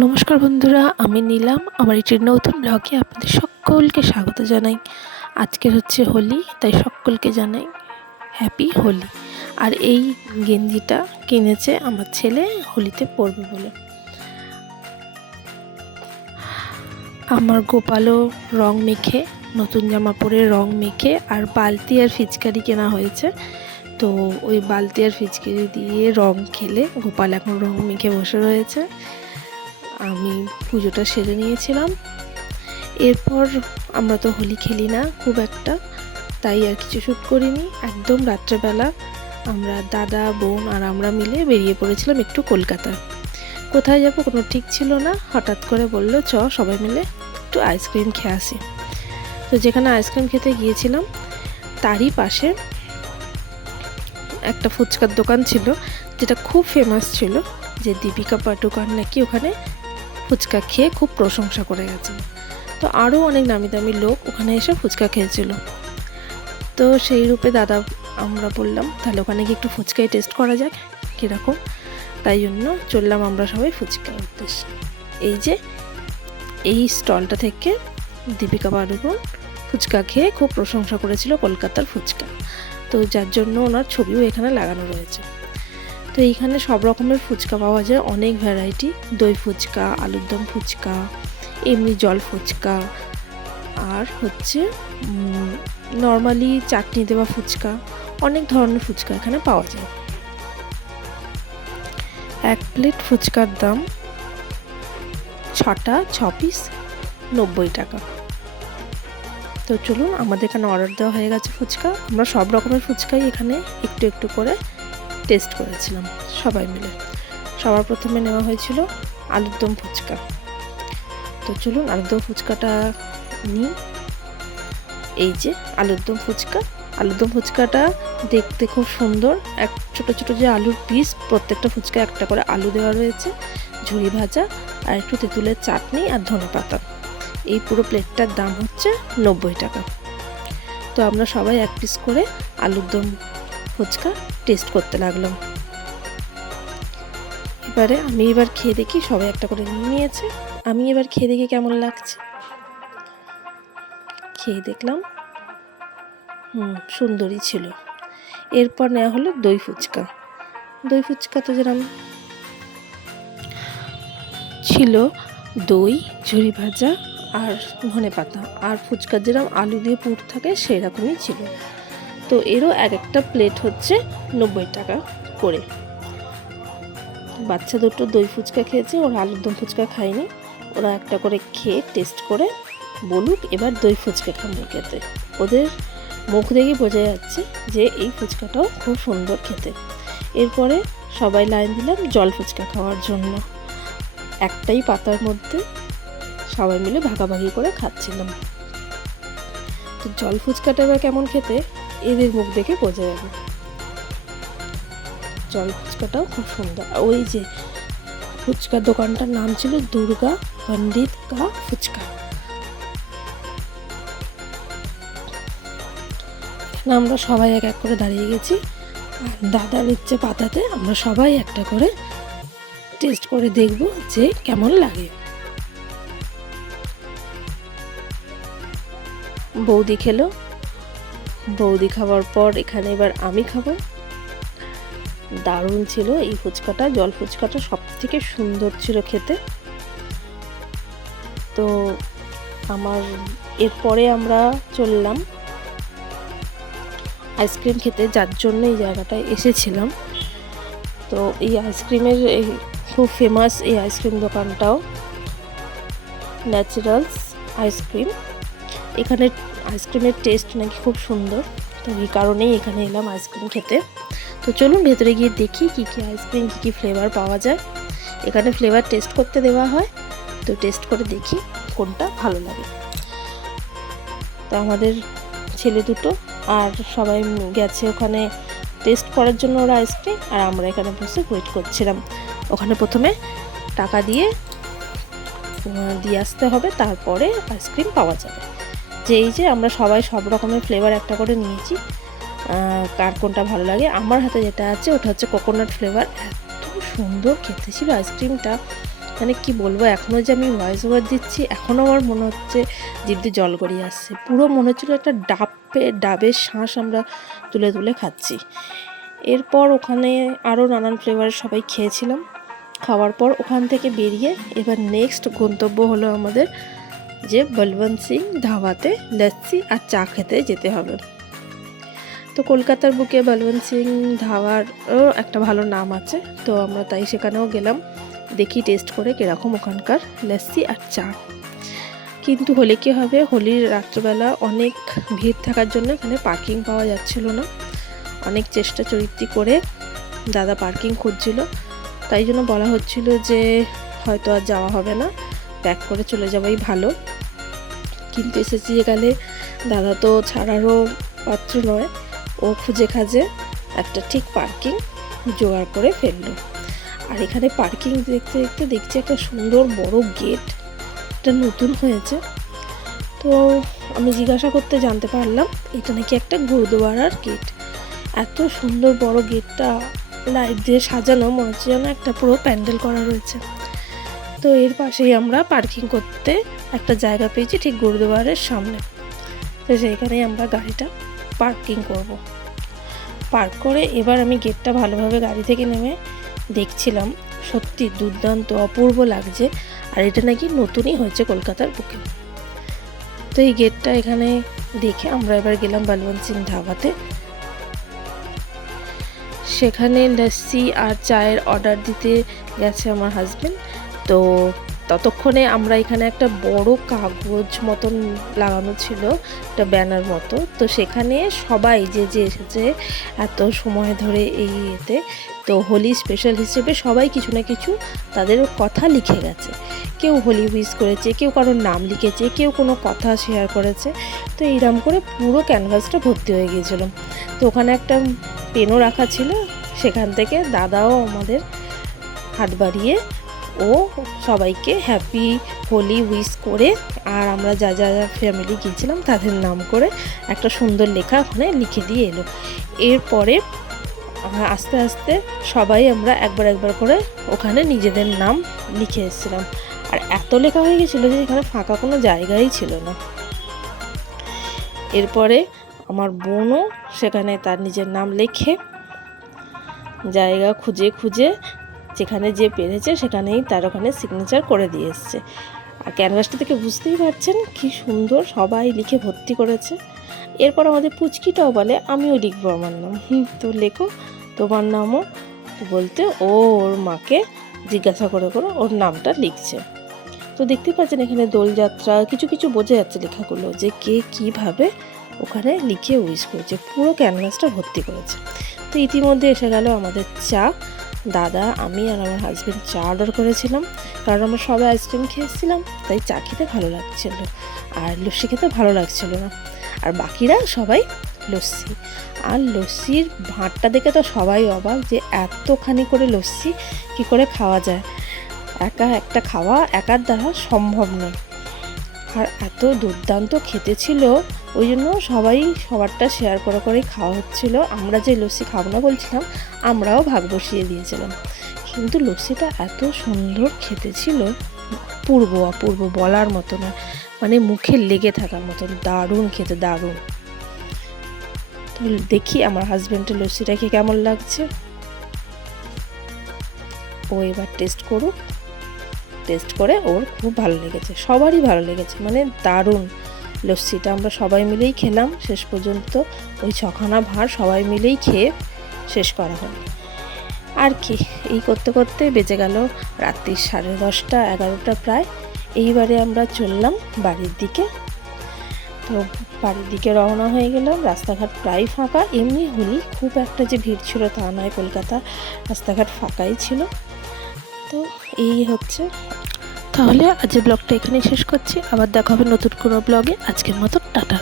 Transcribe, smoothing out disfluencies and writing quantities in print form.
নমস্কার বন্ধুরা, আমি নীলাম। আমার একটি নতুন ব্লগে আপনাদের সকলকে স্বাগত জানাই। আজকের হচ্ছে হোলি, তাই সকলকে জানাই হ্যাপি হোলি। আর এই গেঞ্জিটা কিনেছে আমার ছেলে হোলিতে পরবে বলে। আমার গোপালও রং মেখে, নতুন জামা পরে রং মেখে আর বালতি আর ফিচকারি কেনা হয়েছে। তো ওই বালতি আর ফিচকারি দিয়ে রং খেলে গোপাল এখন রং মেখে বসে রয়েছে। আমি পুজোটা সেরে নিয়েছিলাম। এরপর আমরা তো হোলি খেলি না খুব একটা, তাই আর কিছু শ্যুট করিনি। একদম রাত্রেবেলা আমরা দাদা, বোন আর আমরা মিলে বেরিয়ে পড়েছিলাম একটু কলকাতা। কোথায় যাব কোনো ঠিক ছিল না, হঠাৎ করে বললো চ সবাই মিলে একটু আইসক্রিম খেয়ে আসি। তো যেখানে আইসক্রিম খেতে গিয়েছিলাম তারই পাশে একটা ফুচকার দোকান ছিল, যেটা খুব ফেমাস ছিল, যে দীপিকা পাডুকোন নাকি ওখানে ফুচকা খেয়ে খুব প্রশংসা করে গেছেন। তো আরও অনেক নামি দামি লোক ওখানে এসে ফুচকা খেয়েছিল। তো সেই রূপে দাদা আমরা বললাম তাহলে ওখানে গিয়ে একটু ফুচকাই টেস্ট করা যাক কীরকম। তাই জন্য চললাম আমরা সবাই ফুচকার উদ্দেশ্যে। এই যে এই স্টলটা থেকে দীপিকা পাডুকোন ফুচকা খেয়ে খুব প্রশংসা করেছিল কলকাতার ফুচকা, তো যার জন্য ওনার ছবিও এখানে লাগানো রয়েছে। তো এইখানে সব রকমের ফুচকা পাওয়া যায়, অনেক ভ্যারাইটি, দই ফুচকা, আলুর দম ফুচকা, এমনি জল ফুচকা, আর হচ্ছে নর্মালি চাটনি দেওয়া ফুচকা, অনেক ধরনের ফুচকা এখানে পাওয়া যায়। এক প্লেট ফুচকার দাম 6 পিস 90 টাকা। তো চলুন, আমাদের এখানে অর্ডার দেওয়া হয়ে গেছে ফুচকা। আমরা সব রকমের ফুচকাই এখানে একটু একটু করে টেস্ট করেছিলাম সবাই মিলে। সবার প্রথমে নেওয়া হয়েছিল আলুর দম ফুচকা। তো চলুন আলুর দম ফুচকাটা নিই। এই যে আলুর দম ফুচকা। আলুর দম ফুচকাটা দেখতে খুব সুন্দর, এক ছোট ছোট যে আলুর পিস, প্রত্যেকটা ফুচকা একটা করে আলু দেওয়া রয়েছে, ঝুড়ি ভাজা আর একটু তেঁতুলের চাটনি আর ধনেপাতা। এই পুরো প্লেটটার দাম হচ্ছে 90 টাকা। তো আমরা সবাই এক পিস করে আলুর দম ফুচকা টেস্ট করতে লাগলাম। আমি এবার খেয়ে দেখি, সবাই একটা করে নিয়েছে, আমি এবার খেয়ে দেখি কেমন লাগছে। খেয়ে দেখলাম সুন্দরই ছিল। এরপর নেওয়া হলো দই ফুচকা। দই ফুচকা তো যেরকম ছিল, দই, ঝুড়ি ভাজা আর ধনেপাতা, আর ফুচকার যেরকম আলু দিয়ে পুর থাকে সেই রকমই ছিল। তো এরও এক একটা প্লেট হচ্ছে 90 টাকা করে। বাচ্চা দুটো দই ফুচকা খেয়েছে, ওরা আলুর দম ফুচকা খায়নি। ওরা একটা করে খেয়ে টেস্ট করে বলুক এবার দই ফুচকা কেমন খেতে। ওদের মুখ দেখে বোঝা যাচ্ছে যে এই ফুচকাটাও খুব সুন্দর খেতে। এরপরে সবাই লাইন দিলাম জল ফুচকা খাওয়ার জন্য। একটাই পাতার মধ্যে সবাই মিলে ভাগাভাগি করে খাচ্ছিলাম। তো জল ফুচকাটা এবার কেমন খেতে এদের মুখ দেখে বোঝা যাবে। জল ফুচকাটাও খুব সুন্দর। ওই যে ফুচকার দোকানটার নাম ছিল দুর্গা পণ্ডিত কা ফুচকা। আমরা সবাই এক এক করে দাঁড়িয়ে গেছি, আর দাদার ইচ্ছে পাতাতে আমরা সবাই একটা করে টেস্ট করে দেখব যে কেমন লাগে। বৌদি খেলো, বৌদি খাওয়ার পর এখানে এবার আমি খাবো। দারুণ ছিল এই ফুচকাটা, জল ফুচকাটা সব থেকে সুন্দর ছিল খেতে। তো এরপরে আমরা চললাম আইসক্রিম খেতে, যার জন্য এই জায়গাটায় এসেছিলাম। তো এই আইসক্রিমের খুব ফেমাস এই আইসক্রিম দোকানটাও, ন্যাচারালস আইসক্রিম। এখানে আইসক্রিমের টেস্ট নাকি খুব সুন্দর, তো এই কারণেই এখানে এলাম আইসক্রিম খেতে। তো চলুন ভেতরে গিয়ে দেখি কী কী আইসক্রিম, কী কী ফ্লেভার পাওয়া যায়। এখানে ফ্লেভার টেস্ট করতে দেওয়া হয়, তো টেস্ট করে দেখি কোনটা ভালো লাগে। তো আমাদের ছেলে দুটো আর সবাই গেছে ওখানে টেস্ট করার জন্য ওরা আইসক্রিম, আর আমরা এখানে বসে ওয়েট করছিলাম। ওখানে প্রথমে টাকা দিয়ে আসতে হবে, তারপরে আইসক্রিম পাওয়া যাবে। এই যে আমরা সবাই সব রকমের ফ্লেভার একটা করে নিয়েছি, কার কোনটা ভালো লাগে। আমার হাতে যেটা আছে ওটা হচ্ছে কোকোনাট ফ্লেভার। এত সুন্দর খেতে ছিল আইসক্রিমটা, মানে কি বলবো, এখনও যে আমি ভয়েস ওভার দিচ্ছি এখনও আমার মনে হচ্ছে জিভ দিয়ে জল গড়িয়ে আসছে। পুরো মনে হচ্ছিল একটা ডাবের শাঁস আমরা তুলে তুলে খাচ্ছি। এরপর ওখানে আরও নানান ফ্লেভারের সবাই খেয়েছিলাম। খাওয়ার পর ওখান থেকে বেরিয়ে এবার নেক্সট গন্তব্য হলো আমাদের যে বলবন্ত সিং ধাবাতে লস্যি আর চা খেতে যেতে হবে। তো কলকাতার বুকে বলবন্ত সিং ধাবারও একটা ভালো নাম আছে, তো আমরা তাই সেখানেও গেলাম, দেখি টেস্ট করে কীরকম ওখানকার লস্যি আর চা। কিন্তু হলে কী হবে, হোলির রাত্রবেলা অনেক ভিড় থাকার জন্য এখানে পার্কিং পাওয়া যাচ্ছিল না। অনেক চেষ্টা চরিত্রি করে দাদা পার্কিং খুঁজছিল, তাই জন্য বলা হচ্ছিল যে হয়তো আর যাওয়া হবে না, ব্যাক করে চলে যাওয়াই ভালো। কিন্তু এসেছি গেলে দাদা তো ছাড়ারও পাত্র নয়, ও খুঁজে খাজে একটা ঠিক পার্কিং জোগাড় করে ফেললো। আর এখানে পার্কিং দেখতে দেখতে দেখছি একটা সুন্দর বড় গেট, এটা নতুন হয়েছে। তো আমি জিজ্ঞাসা করতে জানতে পারলাম এটা নাকি একটা গুরুদুয়ারার গেট। এত সুন্দর বড় গেটটা লাইট দিয়ে সাজানো, মনে হচ্ছে যেন একটা পুরো প্যান্ডেল করা রয়েছে। তো এর পাশেই আমরা পার্কিং করতে একটা জায়গা পেয়েছি ঠিক গুরুদুয়ারের সামনে। তো সেইখানেই আমরা গাড়িটা পার্কিং করব। পার্ক করে এবার আমি গেটটা ভালোভাবে গাড়ি থেকে নেমে দেখছিলাম, সত্যি দুর্দান্ত অপূর্ব লাগছে। আর এটা নাকি নতুনই হয়েছে কলকাতার বুকে। তো এই গেটটা এখানে দেখে আমরা এবার গেলাম বলবন্ত সিং ধাবাতে। সেখানে লস্যি আর চায়ের অর্ডার দিতে গেছে আমার হাজব্যান্ড। তো ততক্ষণে আমরা এখানে একটা বড় কাগজ মতন লাগানো ছিল, একটা ব্যানার মতো। তো সেখানে সবাই যে যে এসেছে এত সময় ধরে এই ইয়েতে, তো হোলি স্পেশাল হিসেবে সবাই কিছু না কিছু তাদের কথা লিখে গেছে। কেউ হোলি উইশ করেছে, কেউ কারোর নাম লিখেছে, কেউ কোনো কথা শেয়ার করেছে। তো এইরকম করে পুরো ক্যানভাসটা ভর্তি হয়ে গিয়েছিল। তো ওখানে একটা পেনও রাখা ছিল, সেখান থেকে দাদাও আমাদের হাত বাড়িয়ে ও সবাইকে হ্যাপি হোলি উইশ করে, আর আমরা যা যা ফ্যামিলি গিয়েছিলাম তাদের নাম করে একটা সুন্দর লেখা ওখানে লিখে দিয়ে এলো। এরপরে আস্তে আস্তে সবাই আমরা একবার একবার করে ওখানে নিজেদের নাম লিখে এসেছিলাম। আর এত লেখা হয়ে গেছিলো যে এখানে ফাঁকা কোনো জায়গাই ছিল না। এরপরে আমার বোনও সেখানে তার নিজের নাম লিখে জায়গা খুঁজে খুঁজে যেখানে যে পেরেছে সেখানেই তার ওখানে সিগনেচার করে দিয়ে এসছে। আর ক্যানভাসটা থেকে বুঝতেই পারছেন কি সুন্দর সবাই লিখে ভর্তি করেছে। এরপর আমাদের পুচকিটাও বলে আমিও লিখবো আমার নাম। তো লেখো তোমার নামও, বলতে ও ওর মাকে জিজ্ঞাসা করে করে ওর নামটা লিখছে। তো দেখতে পাচ্ছেন এখানে দোলযাত্রা কিছু কিছু বোঝা যাচ্ছে লেখাগুলো, যে কে কীভাবে ওখানে লিখে উইশ করেছে, পুরো ক্যানভাসটা ভর্তি করেছে। তো ইতিমধ্যে এসে গেল আমাদের চা। দাদা, আমি আর আমার হাজব্যান্ড চা অর্ডার করেছিলাম, কারণ আমরা সবাই আইসক্রিম খেয়েছিলাম, তাই চা খেতে ভালো লাগছিল, আর লস্যি খেতে ভালো লাগছিল না। আর বাকিরা সবাই লস্যি। আর লস্যির ভাঁড়টা দেখে তো সবাই অবাক যে এতখানি করে লস্যি কী করে খাওয়া যায়, একা একটা খাওয়া একার দ্বারা সম্ভব নয়। আর এত দুর্দান্ত খেতে ছিল, ওই জন্য সবাই সবারটা শেয়ার করে করেই খাওয়া হচ্ছিলো। আমরা যে লস্যি খাবো না বলছিলাম, আমরাও ভাগ বসিয়ে দিয়েছিলাম। কিন্তু লস্যিটা এত সুন্দর খেতে ছিল, অপূর্ব বলার মতো না, মানে মুখে লেগে থাকার মতন দারুণ খেতে, দারুণ। তো দেখি আমার হাজব্যান্ডের লস্যিটা খেয়ে কেমন লাগছে, ও এবার টেস্ট করুক। টেস্ট করে ওর খুব ভালো লেগেছে, সবারই ভালো লেগেছে, মানে দারুণ লস্যিটা। আমরা সবাই মিলেই খেলাম শেষ পর্যন্ত, ওই 6খানা ভাঁড় সবাই মিলেই খেয়ে শেষ করা হলো। আর কি, এই করতে করতে বেজে গেল রাত্রি 10:30 11টা প্রায়। এইবারে আমরা চললাম বাড়ির দিকে। তো বাড়ির দিকে রওনা হয়ে গেলাম। রাস্তাঘাট প্রায় ফাঁকা, এমনি হোলি খুব একটা যে ভিড় ছিল তা নয়, কলকাতা রাস্তাঘাট ফাঁকাই ছিল। তো এই হচ্ছে, তাহলে আজকের ব্লগটা এখানেই শেষ করছি। আবার দেখা হবে নতুন কোনো ব্লগে। আজকের মতো টাটা।